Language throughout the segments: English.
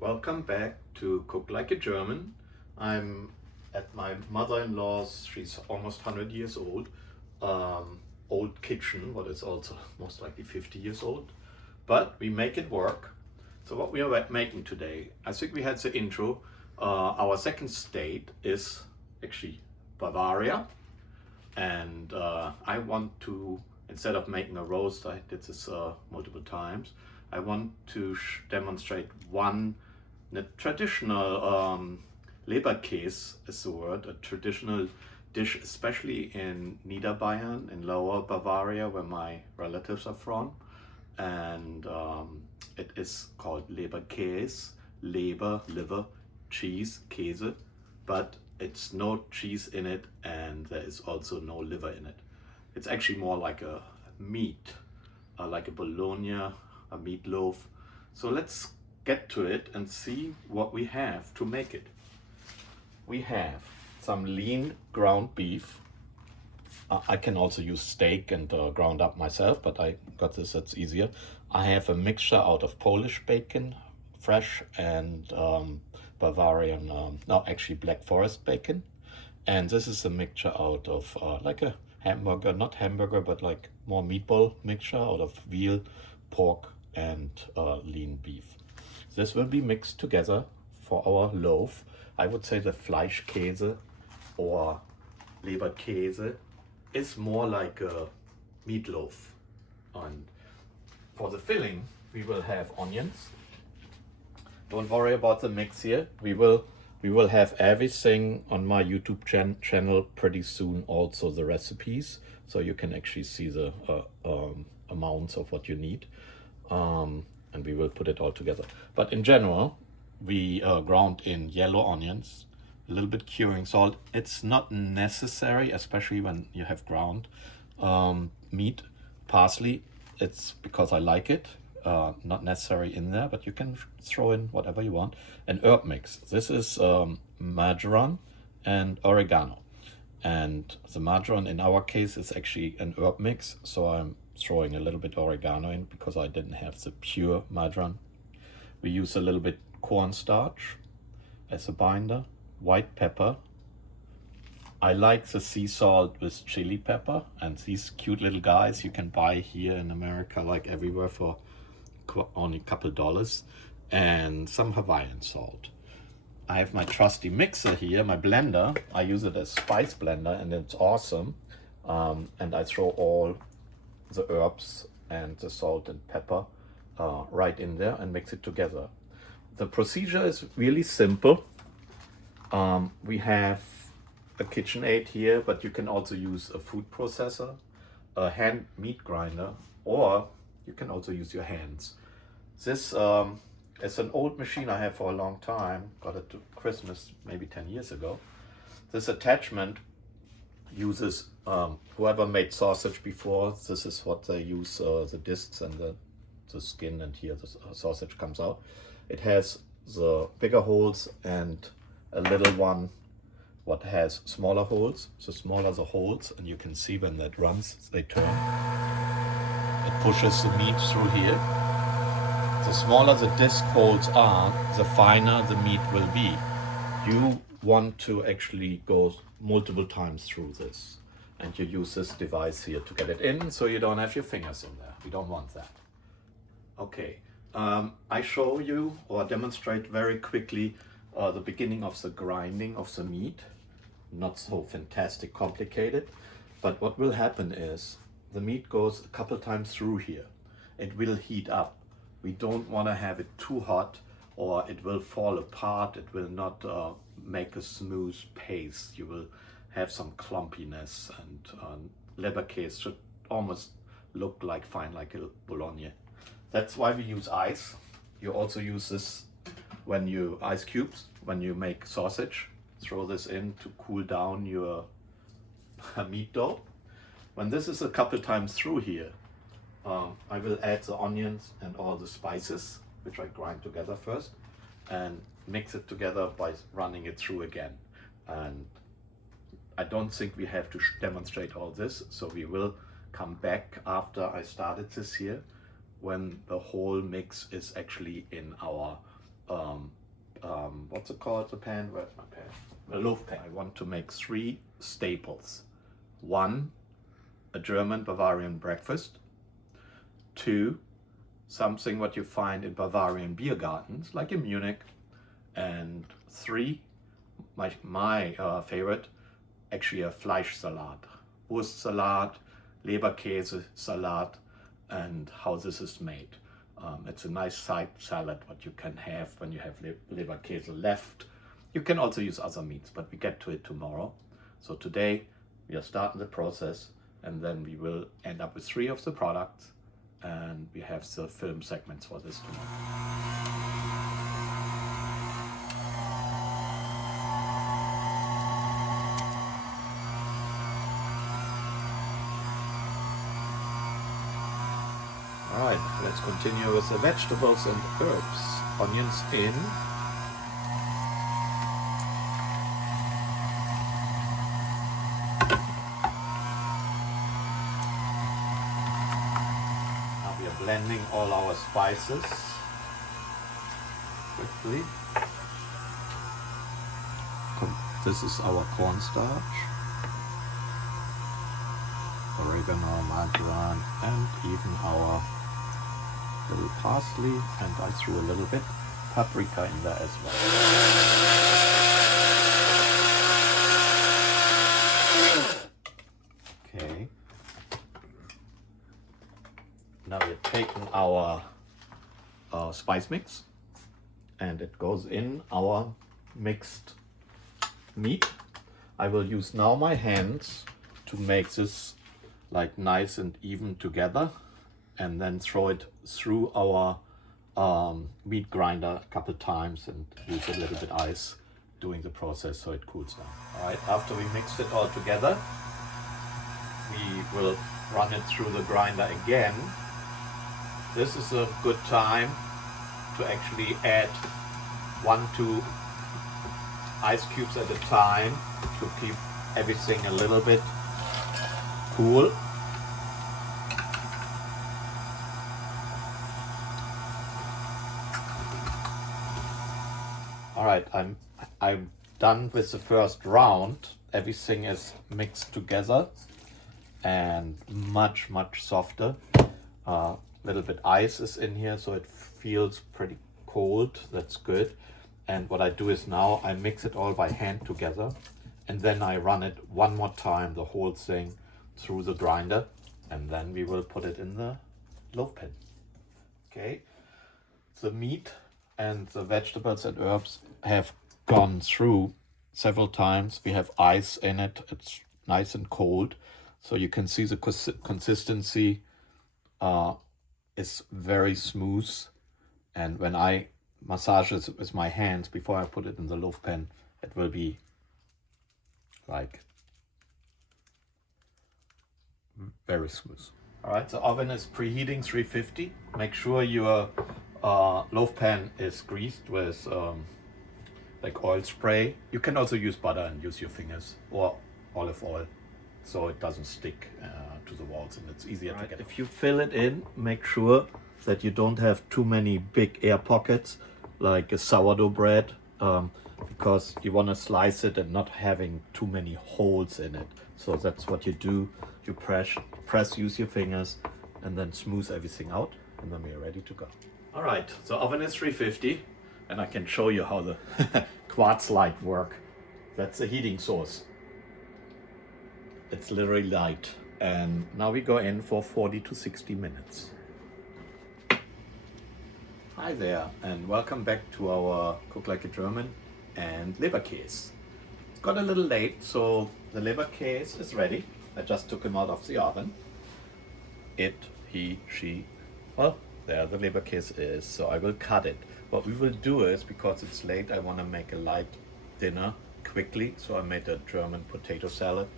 Welcome back to Cook Like a German. I'm at my mother-in-law's, she's almost 100 years old, old kitchen, but it's also most likely 50 years old. But we make it work. So what we are making today, I think we had the intro. Our second state is actually Bavaria. And I want to, instead of making a roast, I did this multiple times, I want to demonstrate one the traditional Leberkäse is the word, a traditional dish, especially in Niederbayern, in Lower Bavaria, where my relatives are from. And it is called Leberkäse, Leber, liver, cheese, Käse, but it's no cheese in it and there is also no liver in it. It's actually more like a meat, like a bologna, a meatloaf. So let's get to it and see what we have to make it. We have some lean ground beef. I can also use steak and ground up myself, but I got this, that's easier. I have a mixture out of Polish bacon, fresh, and Bavarian, no, actually Black Forest bacon. And this is a mixture out of like a hamburger, not hamburger, but like more meatball mixture out of veal, pork, and lean beef. This will be mixed together for our loaf. I would say the Fleischkäse or Leberkäse is more like a meatloaf. And for the filling, we will have onions. Don't worry about the mix here. We will have everything on my YouTube channel pretty soon, also the recipes, so you can actually see the amounts of what you need. And we will put it all together. But in general, we ground in yellow onions, a little bit curing salt. It's not necessary, especially when you have ground meat. Parsley, it's because I like it. Not necessary in there, but you can throw in whatever you want. An herb mix. This is marjoram and oregano. And the marjoram in our case is actually an herb mix, so I'm throwing a little bit oregano in because I didn't have the pure marjoram. We use a little bit cornstarch as a binder, white pepper. I like the sea salt with chili pepper, and these cute little guys you can buy here in America like everywhere for only a couple dollars, and some Hawaiian salt. I have my trusty mixer here, my blender. I use it as spice blender and it's awesome. And I throw all the herbs and the salt and pepper right in there and mix it together. The procedure is really simple. We have a KitchenAid here, but you can also use a food processor, a hand meat grinder, or you can also use your hands. This is an old machine I have for a long time. Got it to Christmas maybe 10 years ago. This attachment uses, whoever made sausage before, this is what they use, the discs and the skin, and here the sausage comes out. It has the bigger holes and a little one what has smaller holes. The smaller the holes, and you can see when that runs, they turn. It pushes the meat through here. The smaller the disc holes are, the finer the meat will be. You want to actually go multiple times through this, and you use this device here to get it in, so you don't have your fingers in there. We don't want that. Okay, I show you or demonstrate very quickly the beginning of the grinding of the meat. Not so fantastic complicated, but what will happen is the meat goes a couple times through here. It will heat up. We don't want to have it too hot or it will fall apart. It will not make a smooth paste. You will have some clumpiness, and Leberkäse should almost look like fine, like a bologna. That's why we use ice. You also use this when you ice cubes, when you make sausage. Throw this in to cool down your meat dough. When this is a couple times through here, I will add the onions and all the spices, which I grind together first, and mix it together by running it through again. And I don't think we have to demonstrate all this, so we will come back after I started this here, when the whole mix is actually in our what's it called, the pan? Where's my pan? A loaf pan. I want to make 3 staples. 1, a German Bavarian breakfast. 2, something what you find in Bavarian beer gardens, like in Munich. And 3, my favorite, actually a Fleischsalat. Wurstsalat, Leberkäse salad, and how this is made. It's a nice side salad what you can have when you have Leberkäse left. You can also use other meats, but we get to it tomorrow. So today we are starting the process, and then we will end up with 3 of the products, and we have the film segments for this tomorrow. Alright, let's continue with the vegetables and herbs. Onions in. Now we are blending all our spices quickly. This is our cornstarch, oregano, marjoram, and even our little parsley, and I threw a little bit paprika in there as well. Okay. Now we're taking our spice mix, and it goes in our mixed meat. I will use now my hands to make this like nice and even together, and then throw it through our meat grinder a couple times and use a little bit ice during the process so it cools down. All right, after we mix it all together, we will run it through the grinder again. This is a good time to actually add 1-2 ice cubes at a time to keep everything a little bit cool. All right, I'm done with the first round. Everything is mixed together and much softer. Little bit ice is in here, so it feels pretty cold. That's good. And what I do is now I mix it all by hand together, and then I run it one more time, the whole thing through the grinder, and then we will put it in the loaf pan. Okay, the meat and the vegetables and herbs have gone through several times. We have ice in it. It's nice and cold, so you can see the consistency is very smooth. And when I massage it with my hands before I put it in the loaf pan, it will be like very smooth. All right, the oven is preheating 350. Make sure your loaf pan is greased with like oil spray. You can also use butter and use your fingers, or olive oil, so it doesn't stick to the walls and it's easier to get. If you fill it in, make sure that you don't have too many big air pockets like a sourdough bread, because you want to slice it and not having too many holes in it. So that's what you do. You press, use your fingers, and then smooth everything out, and then we are ready to go. All right, the oven is 350, and I can show you how the quartz light work. That's the heating source. It's literally light, and now we go in for 40 to 60 minutes. Hi there, and welcome back to our Cook Like a German and Leberkäse. It's got a little late, so the Leberkäse is ready. I just took him out of the oven. It, he, she, well, there the Leberkäse is, so I will cut it. What we will do is, because it's late, I want to make a light dinner quickly, so I made a German potato salad.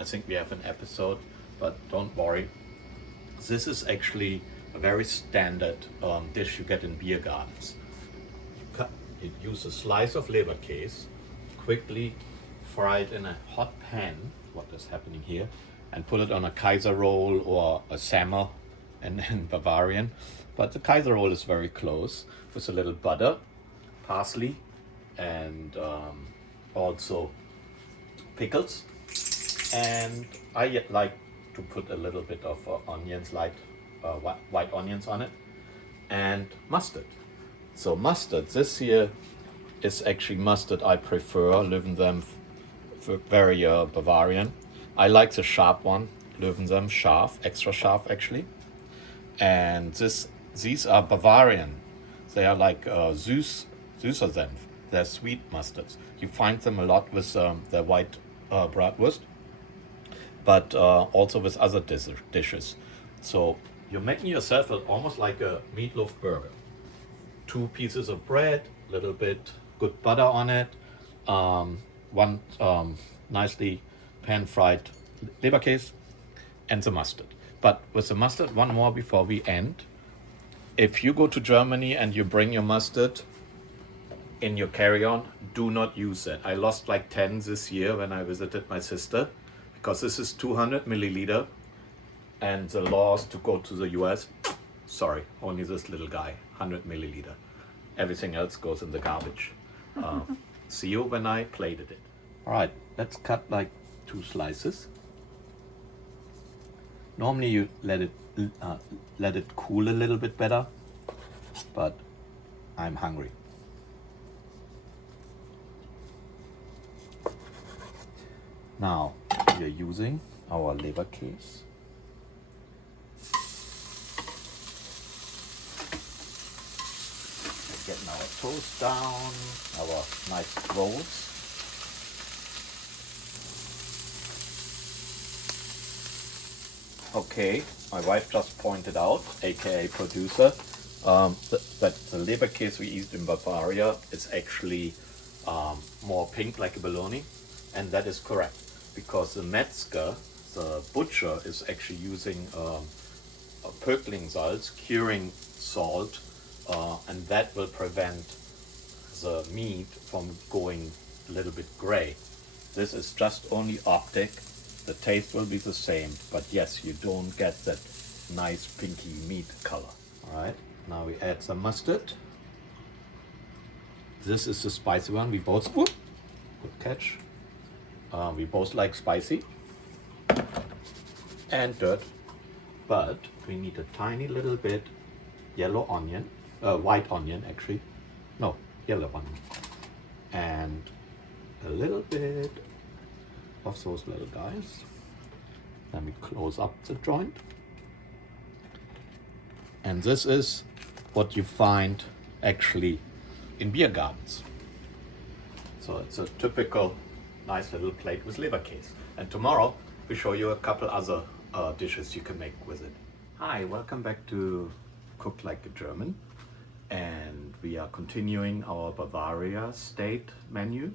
I think we have an episode, but don't worry. This is actually a very standard dish you get in beer gardens. You use a slice of Leberkäse, quickly fry it in a hot pan, what is happening here, and put it on a Kaiser roll or a Sammer in Bavarian. But the Kaiser roll is very close, with a little butter, parsley, and also pickles. And I like to put a little bit of onions, white onions on it, and mustard. So mustard, this here is actually mustard I prefer, Löwenzahn very Bavarian. I like the sharp one, Löwenzahn scharf, extra sharp actually. And these are Bavarian. They are like süßer Senf. They're sweet mustards. You find them a lot with the white bratwurst, but also with other dishes. So you're making yourself almost like a meatloaf burger. 2 pieces of bread, little bit good butter on it, one nicely pan-fried Leberkäse, and the mustard. But with the mustard, one more before we end. If you go to Germany and you bring your mustard in your carry-on, do not use that. I lost like 10 this year when I visited my sister, because this is 200 milliliter, and the laws to go to the US, sorry, only this little guy, 100 milliliter. Everything else goes in the garbage. See you when I plated it. All right, let's cut like 2 slices. Normally you let it cool a little bit better, but I'm hungry. Now we are using our Leberkäse. Getting our toast down, our nice rolls. Okay, my wife just pointed out, aka producer, that the Leberkäse we eat in Bavaria is actually more pink like a bologna, and that is correct, because the Metzger, the butcher, is actually using Pökling curing salt, and that will prevent the meat from going a little bit gray. This is just only optic. The taste will be the same, but yes, you don't get that nice pinky meat color. All right, now we add some mustard. This is the spicy one. We both, good catch. We both like spicy and dirt, but we need a tiny little bit yellow onion, white onion actually, no, yellow onion, and a little bit of those little guys. Then we close up the joint. And this is what you find actually in beer gardens. So it's a typical nice little plate with Leberkäse. And tomorrow we show you a couple other dishes you can make with it. Hi, welcome back to Cook Like a German. And we are continuing our Bavaria state menu.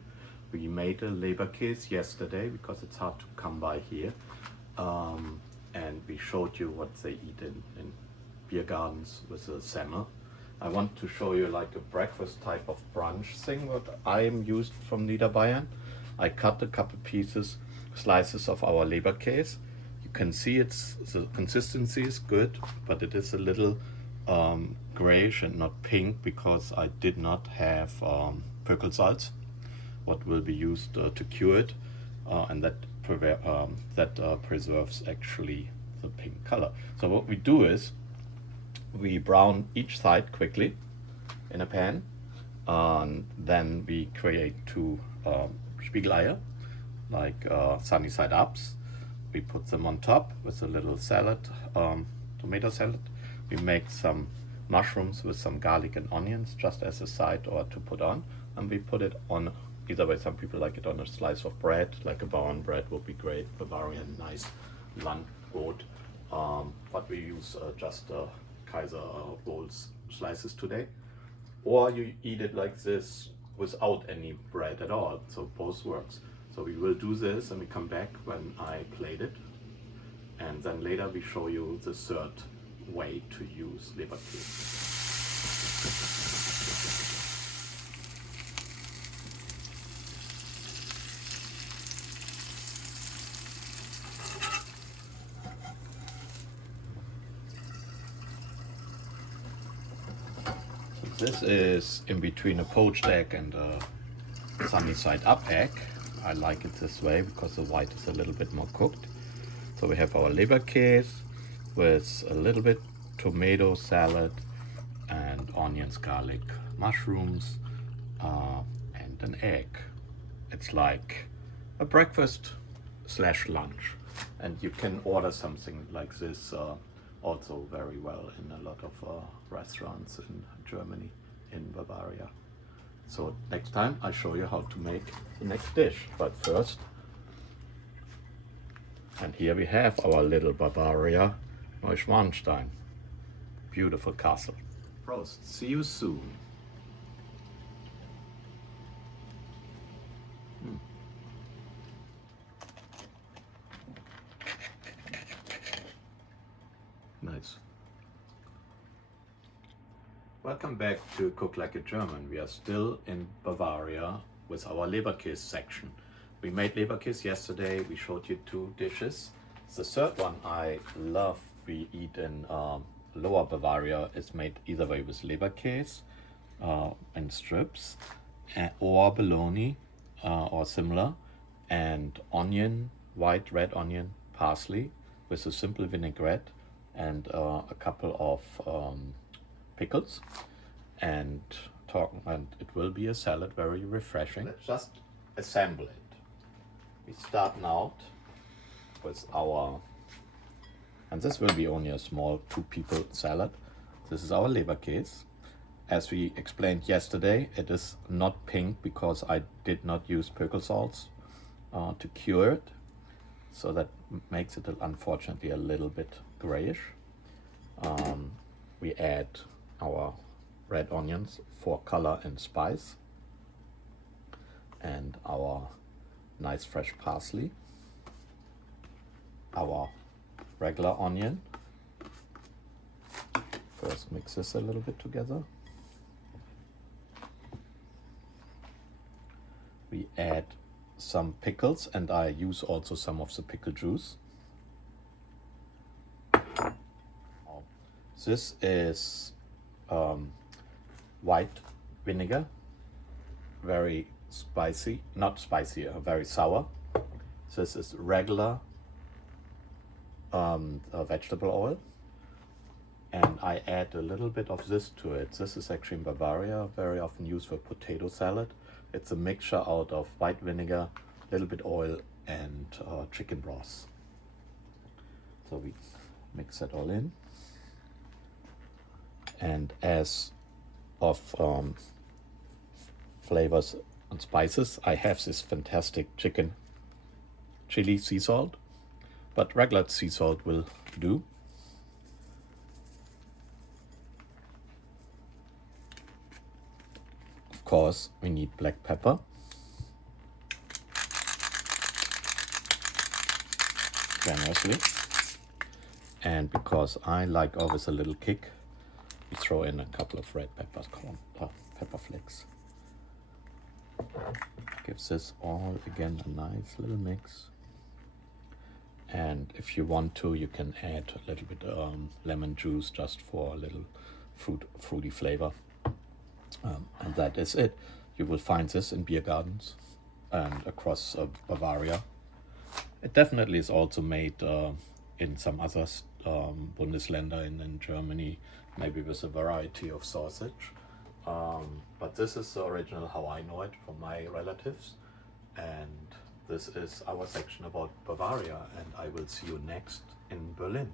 We made a Leberkäse yesterday because it's hard to come by here. And we showed you what they eat in beer gardens with a semmel. I want to show you like a breakfast type of brunch thing what I am used from Niederbayern. I cut a couple slices of our Leberkäse. You can see the consistency is good, but it is a little grayish and not pink because I did not have Pökelsalz, what will be used to cure it, and that preserves actually the pink color. So what we do is we brown each side quickly in a pan, and then we create 2 Spiegeleier, like sunny side ups. We put them on top with a little salad, tomato salad. We make some mushrooms with some garlic and onions just as a side or to put on, and we put it on. Either way, some people like it on a slice of bread, like a Bauern bread would be great, Bavarian, nice Landbrot. But we use just Kaiser rolls slices today. Or you eat it like this without any bread at all, so both works. So we will do this and we come back when I plate it. And then later we show you the third way to use Leberkäse. This is in between a poached egg and a sunny side up egg. I like it this way because the white is a little bit more cooked. So we have our Leberkäse with a little bit tomato salad and onions, garlic, mushrooms, and an egg. It's like a breakfast / lunch. And you can order something like this also very well in a lot of restaurants in Germany, in Bavaria. So next time I show you how to make the next dish. But first, and here we have our little Bavaria Neuschwanstein. Beautiful castle. Prost. See you soon. Nice. Welcome back to Cook Like a German. We are still in Bavaria with our Leberkäse section. We made Leberkäse yesterday. We showed you 2 dishes. The third one I love, we eat in Lower Bavaria, is made either way with Leberkäse in strips or bologna or similar, and onion, white red onion, parsley with a simple vinaigrette and a couple of pickles, and it will be a salad, very refreshing. Let's just assemble it. We start now with our, and this will be only a small 2-people salad. This is our Leberkäse. As we explained yesterday, it is not pink because I did not use pickle salts to cure it. So that makes it unfortunately a little bit grayish. We add our red onions for color and spice, and our nice fresh parsley, our regular onion. First mix this a little bit together. We add some pickles, and I use also some of the pickle juice. This is white vinegar, very spicy, not spicy, very sour. This is regular vegetable oil, and I add a little bit of this to it. This is actually in Bavaria very often used for potato salad. It's a mixture out of white vinegar, a little bit oil, and chicken broth. So we mix that all in. And as of flavors and spices, I have this fantastic chicken chili sea salt, but regular sea salt will do. Of course, we need black pepper. Generously. And because I like always a little kick, we throw in a couple of red peppers, pepper flakes. Gives this all again a nice little mix. And if you want to, you can add a little bit lemon juice just for a little fruity flavor. And that is it. You will find this in beer gardens and across Bavaria. It definitely is also made in some other Bundesländer in Germany, maybe with a variety of sausage. But this is the original how I know it from my relatives. And this is our section about Bavaria, and I will see you next in Berlin.